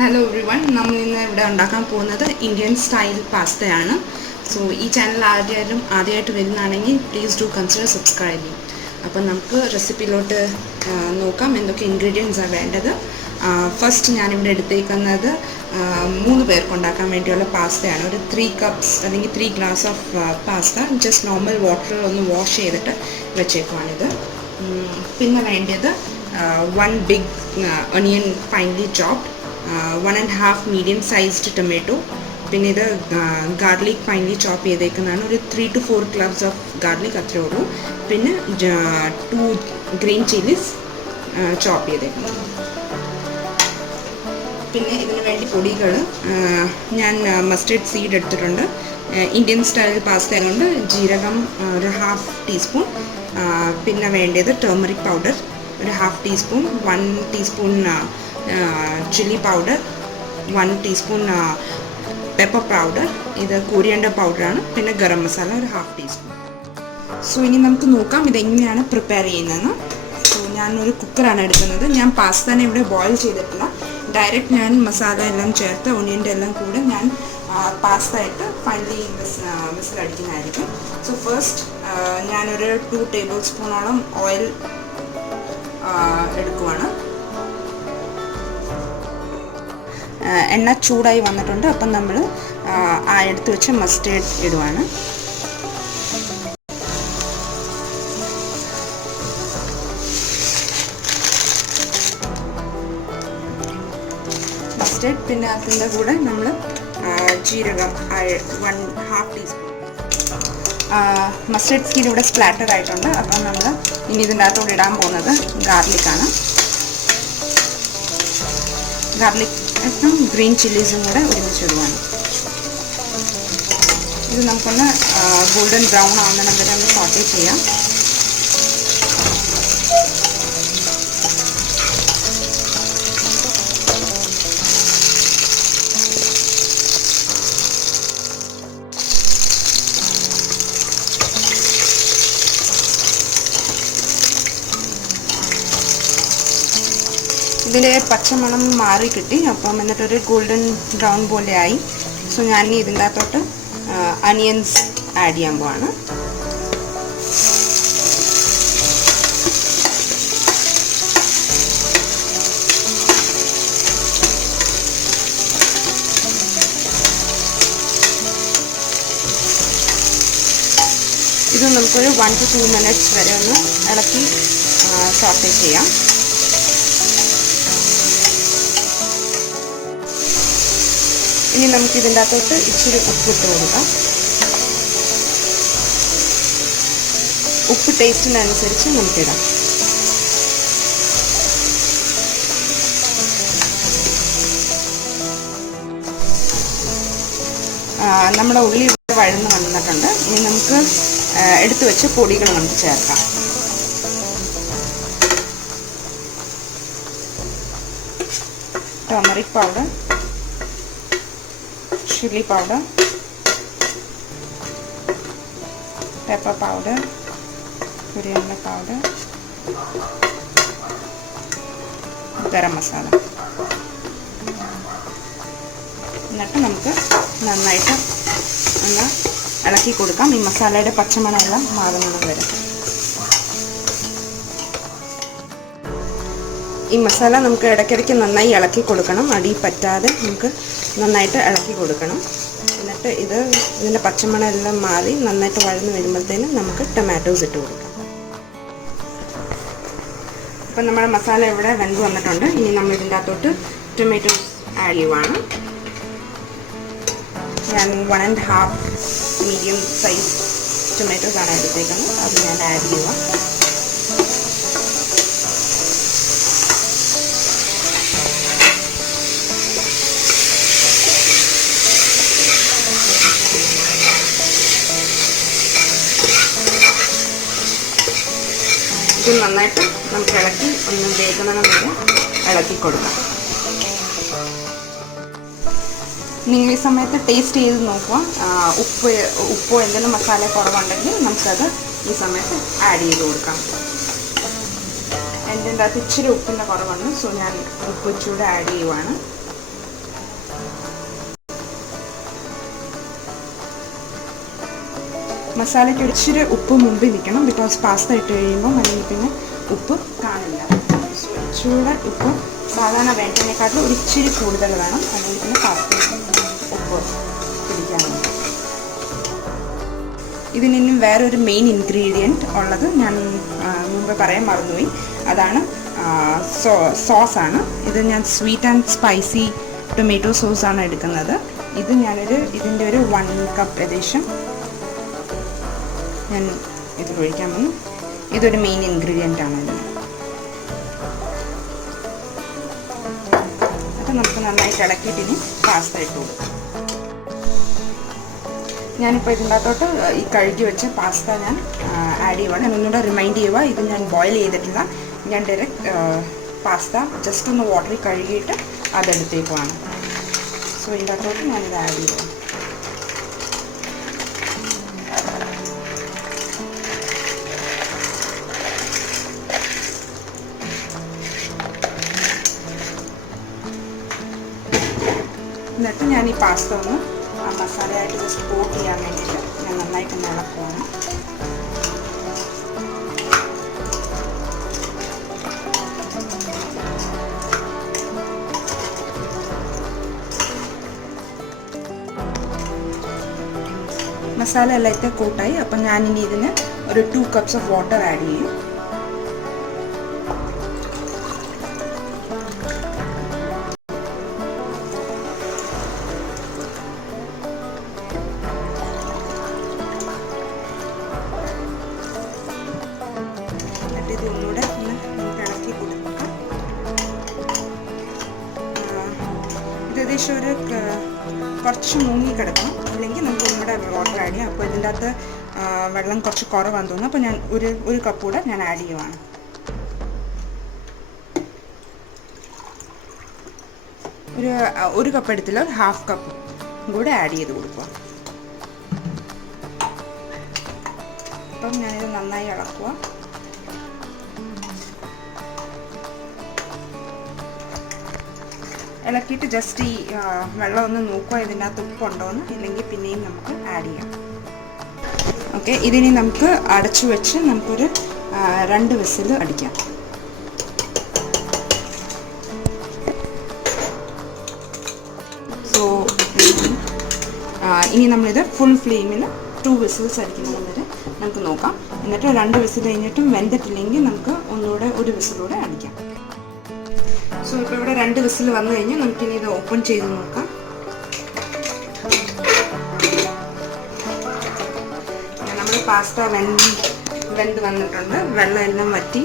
Hello everyone, നമ്മൾ ഇന്ന് ഇവിടെ ഉണ്ടാക്കാൻ പോകുന്നത് ഇന്ത്യൻ സ്റ്റൈൽ പാസ്തയാണ്. സോ ഈ ചാനൽ ആദ്യമായിട്ട് വരുന്നതാണെങ്കിൽ പ്ലീസ് ഡു കൺസിഡർ സബ്സ്ക്രൈബിങ്. അപ്പോൾ നമുക്ക് റെസിപ്പിയിലോട്ട് നോക്കാം എന്തൊക്കെ ഇൻഗ്രീഡിയൻസാണ് വേണ്ടത്. ഫസ്റ്റ് ഞാനിവിടെ എടുത്തേക്കുന്നത് 3 പേർക്ക് ഉണ്ടാക്കാൻ വേണ്ടിയുള്ള പാസ്തയാണ്. ഒരു 3 കപ്സ് അല്ലെങ്കിൽ 3 glass of pasta just normal വാട്ടറിൽ ഒന്ന് വാഷ് ചെയ്തിട്ട് വെച്ചേക്കുവാണിത്. പിന്നെ വേണ്ടത് 1 big onion finely chopped, 1.5 medium sized tomato, പിന്നെ ഇത് ഗാർലിക് ഫൈൻലി ചോപ്പ് ചെയ്തേക്കുന്നതാണ്. ഒരു 3 to 4 cloves ഓഫ് ഗാർലിക് അത്രേ ഉള്ളൂ. പിന്നെ 2 ഗ്രീൻ ചില്ലീസ് ചോപ്പ് ചെയ്തേക്കുന്നത്. പിന്നെ ഇതിന് വേണ്ടി പൊടികൾ ഞാൻ മസ്റ്റേർഡ് സീഡ് എടുത്തിട്ടുണ്ട്. ഇന്ത്യൻ സ്റ്റൈൽ പാസ്ത ആയതുകൊണ്ട് ജീരകം ഒരു 1/2 ടീസ്പൂൺ. പിന്നെ വേണ്ടത് ടർമറിക് പൗഡർ ഒരു 1/2 teaspoon, 1 teaspoon chilli powder, 1 teaspoon pepper powder, ഇത് കോരിയാണ്ടർ പൗഡറാണ്. പിന്നെ ഗരം മസാല ഒരു 1/2 ടീസ്പൂൺ. സോ ഇനി നമുക്ക് നോക്കാം ഇതെങ്ങനെയാണ് പ്രിപ്പയർ ചെയ്യുന്നതെന്ന്. സോ ഞാനൊരു കുക്കറാണ് എടുക്കുന്നത്. ഞാൻ പാസ്തനെ ഇവിടെ ബോയിൽ ചെയ്തിട്ടില്ല, ഡയറക്റ്റ് ഞാൻ മസാല എല്ലാം ചേർത്ത് ഒണിയൻ്റെ എല്ലാം കൂടെ ഞാൻ പാസ്ത ഇട്ട് ഫൈനലി വിസിലടിക്കുന്നതായിരിക്കും. സോ ഫസ്റ്റ് ഞാനൊരു 2 ടേബിൾ സ്പൂണോളം ഓയിൽ എടുക്കുവാണ്. എണ്ണ ചൂടായി വന്നിട്ടുണ്ട്. അപ്പം നമ്മൾ എടുത്ത് വെച്ച് മസ്റ്റേർഡ് ഇടുവാണ്. മസ്റ്റേർഡ്, പിന്നെ അതിൻ്റെ കൂടെ നമ്മൾ ജീരകം 1/2 ടീസ്പൂൺ. മസ്റ്റേർഡ് സീഡ് ഇവിടെ സ്പ്ലാറ്റർ ആയിട്ടുണ്ട്. അപ്പം നമ്മൾ ഇനി ഇതിൻ്റെ അകത്തോട് ഇടാൻ പോകുന്നത് ഗാർലിക്കാണ്. ഗാർലിക് ഗ്രീൻ ചില്ലീസും കൂടെ ഒരുമിച്ച് ഇടുവാണ്. ഇത് നമുക്കൊന്ന് ഗോൾഡൻ ബ്രൗൺ ആവുന്ന വരെ ഒന്ന് സോട്ടേ ചെയ്യാം. ഇതിൻ്റെ പച്ചമണം മാറി കിട്ടി. അപ്പം എന്നിട്ടൊരു ഗോൾഡൻ ബ്രൗൺ പോലെ ആയി. സോ ഞാൻ ഇതിൻ്റെ അകത്തോട്ട് അനിയൻസ് ആഡ് ചെയ്യാൻ പോവാണ്. ഇത് നമുക്കൊരു 1 to 2 minutes വരെ ഒന്ന് ഇളക്കി സോട്ടേ ചെയ്യാം. ഇനി നമുക്ക് ഇതിൻ്റെ അകത്തോട്ട് ഇച്ചിരി ഉപ്പിട്ട് കൊടുക്കാം. ഉപ്പ് ടേസ്റ്റിനനുസരിച്ച് നമുക്കിടാം. നമ്മുടെ ഉള്ളി ഇവിടെ വഴന്ന് വന്നിട്ടുണ്ട്. ഇനി നമുക്ക് എടുത്തു വെച്ച് പൊടികൾ നമുക്ക് ചേർക്കാം. Turmeric powder, chili powder, pepper powder, coriander powder, garam masala. എന്നിട്ട് നമുക്ക് നന്നായിട്ട് ഒന്ന് ഇളക്കി കൊടുക്കാം. ഈ മസാലയുടെ പച്ചമണമെല്ലാം മാറുന്നത് വരെ. ഈ മസാല നമുക്ക് ഇടയ്ക്കിടയ്ക്ക് നന്നായി ഇളക്കി കൊടുക്കണം. അടി പറ്റാതെ നമുക്ക് നന്നായിട്ട് ഇളക്കി കൊടുക്കണം. എന്നിട്ട് ഇതിൻ്റെ പച്ചമണം എല്ലാം മാറി നന്നായിട്ട് വഴന്ന് വരുമ്പോഴത്തേനും നമുക്ക് ടൊമാറ്റോസ് ഇട്ട് കൊടുക്കാം. അപ്പം നമ്മുടെ മസാല ഇവിടെ വെന്ത് വന്നിട്ടുണ്ട്. ഇനി നമ്മൾ ഇതിൻ്റെ അകത്തോട്ട് ടൊമാറ്റോസ് ആഡ് ചെയ്യുവാണ്. ഞാൻ 1.5 മീഡിയം സൈസ് ടൊമാറ്റോസാണ് എടുത്തേക്കുന്നത്. അത് ഞാൻ ആഡ് ചെയ്യുക. ഇത് നന്നായിട്ട് നമുക്ക് ഇളക്കി ഒന്ന് വേഗണമെന്ന് ഇളക്കി കൊടുക്കാം. നിങ്ങൾ ഈ സമയത്ത് ടേസ്റ്റ് ചെയ്ത് നോക്കുക. ഉപ്പോ എന്തെങ്കിലും മസാല കുറവുണ്ടെങ്കിൽ നമുക്കത് ഈ സമയത്ത് ആഡ് ചെയ്ത് കൊടുക്കാം. എൻ്റെ അകത്ത് ഇച്ചിരി ഉപ്പിൻ്റെ കുറവാണ്. സോ ഞാൻ ഉപ്പ് ഇച്ചിരി ആഡ് ചെയ്യുവാണ്. മസാലയ്ക്ക് ഇച്ചിരി ഉപ്പ് മുമ്പിൽ നിൽക്കണം, ബിക്കോസ് പാസ്ത ഇട്ട് കഴിയുമ്പോൾ അല്ലെങ്കിൽ പിന്നെ ഉപ്പ് കാണില്ല. സോ ഇച്ചിരി ഉപ്പ് സാധാരണ വേണ്ടതിനെക്കാട്ടിലും ഒരു ഇച്ചിരി കൂടുതൽ വേണം, അല്ലെങ്കിൽ പിന്നെ പാസ്തയ്ക്ക് ഉപ്പ് പിടിക്കാനുണ്ട്. ഇതിനും വേറൊരു മെയിൻ ഇൻഗ്രീഡിയൻറ്റ് ഉള്ളത് ഞാൻ മുമ്പ് പറയാൻ മറന്നുപോയി. അതാണ് സോസാണ്. ഇത് ഞാൻ സ്വീറ്റ് ആൻഡ് സ്പൈസി ടൊമാറ്റോ സോസാണ് എടുക്കുന്നത്. ഇത് ഇതിൻ്റെ ഒരു 1 കപ്പ് ഏകദേശം ഞാൻ ഇതിൽ ഒഴിക്കാൻ വന്നു. ഇതൊരു മെയിൻ ഇൻഗ്രീഡിയൻ്റ് ആണ് ഇതിന്. അത് നമുക്ക് നന്നായിട്ട് ഇളക്കിയിട്ട് ഇനി പാസ്ത ഇട്ട് കൊടുക്കാം. ഞാനിപ്പോൾ ഇതിനകത്തോട്ട് ഈ കഴുകി വെച്ച പാസ്ത ഞാൻ ആഡ് ചെയ്യുവാണ്. ഞാൻ ഒന്നുകൂടെ റിമൈൻഡ് ചെയ്യുക, ഇത് ഞാൻ ബോയിൽ ചെയ്തിട്ടില്ല. ഞാൻ ഡയറക്റ്റ് പാസ്ത ജസ്റ്റ് ഒന്ന് വാട്ടറിൽ കഴുകിയിട്ട് അതെടുത്തേക്കുവാണ്. സോ ഇതിനകത്തോട്ട് ഞാനിത് ആഡ് ചെയ്യുക. എന്നിട്ട് ഞാൻ ഈ പാസ്ത ഒന്ന് ആ മസാലയായിട്ട് ജസ്റ്റ് കോട്ട് ചെയ്യാൻ വേണ്ടിയിട്ട് ഞാൻ നന്നായിട്ട് ഇളക്കുവാണ്. മസാല എല്ലായിട്ട് കോട്ടായി. അപ്പം ഞാനിനി ഇതിന് ഒരു 2 കപ്സ് ഓഫ് വാട്ടർ ആഡ് ചെയ്യും. എന്നിട്ട് ഇത് ഒന്നുകൂടെ നമുക്ക് ഇളക്കി കൊടുക്കാം. ഇത് ഏകദേശം ഒരു കുറച്ച് മുങ്ങി കിടക്കണം, അല്ലെങ്കിൽ നമുക്ക് ഒന്നുകൂടെ വാട്ടർ ആഡ് ചെയ്യാം. അപ്പോൾ ഇതിൻ്റെ അകത്ത് വെള്ളം കുറച്ച് കുറവാന്ന് തോന്നുന്നു. അപ്പോൾ ഞാൻ ഒരു കപ്പ് കൂടെ ഞാൻ ആഡ് ചെയ്യുവാണ്. ഒരു കപ്പ് എടുത്തില്ല, ഒരു 1/2 കപ്പ് കൂടെ ആഡ് ചെയ്ത് കൊടുക്കുക. അപ്പം ഞാനിത് നന്നായി ഇളക്കുക. ഇളക്കിയിട്ട് ജസ്റ്റ് ഈ വെള്ളം ഒന്ന് നോക്കുക, ഇതിനകത്ത് ഉപ്പുണ്ടോയെന്ന്, ഇല്ലെങ്കിൽ പിന്നെയും നമുക്ക് ആഡ് ചെയ്യാം. ഓക്കെ, ഇതിനി നമുക്ക് അടച്ചു വെച്ച് നമുക്കൊരു 2 വിസിൽ അടിക്കാം. സോ ഇനി നമ്മളിത് ഫുൾ ഫ്ലെയിമിൽ 2 വിസിൽസ് അടിക്കുന്നത് വരെ നമുക്ക് നോക്കാം. എന്നിട്ട് 2 വിസിൽ കഴിഞ്ഞിട്ടും വെന്തിട്ടില്ലെങ്കിൽ നമുക്ക് ഒന്നുകൂടെ 1 വിസിലൂടെ അടിക്കാം. സോ ഇപ്പോൾ ഇവിടെ 2 വിസിൽ വന്നു കഴിഞ്ഞാൽ നമുക്കിനി ഇത് ഓപ്പൺ ചെയ്ത് നോക്കാം. നമ്മൾ പാസ്ത വെന്ത് വന്നിട്ടുണ്ട്, വെള്ളം എല്ലാം വറ്റി.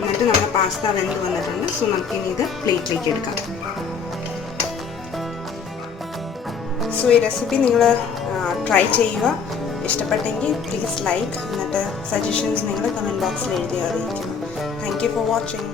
എന്നിട്ട് നമ്മുടെ പാസ്ത വെന്ത് വന്നിട്ടുണ്ട്. സോ നമുക്കിനി ഇത് പ്ലേറ്റിലേക്ക് എടുക്കാം. സോ ഈ റെസിപ്പി നിങ്ങൾ ട്രൈ ചെയ്യുക. ഇഷ്ടപ്പെട്ടെങ്കിൽ പ്ലീസ് ലൈക്ക്, എന്നിട്ട് സജഷൻസ് നിങ്ങൾ കമൻറ്റ് ബോക്സിൽ എഴുതി അറിയിക്കുക. Thank you for watching.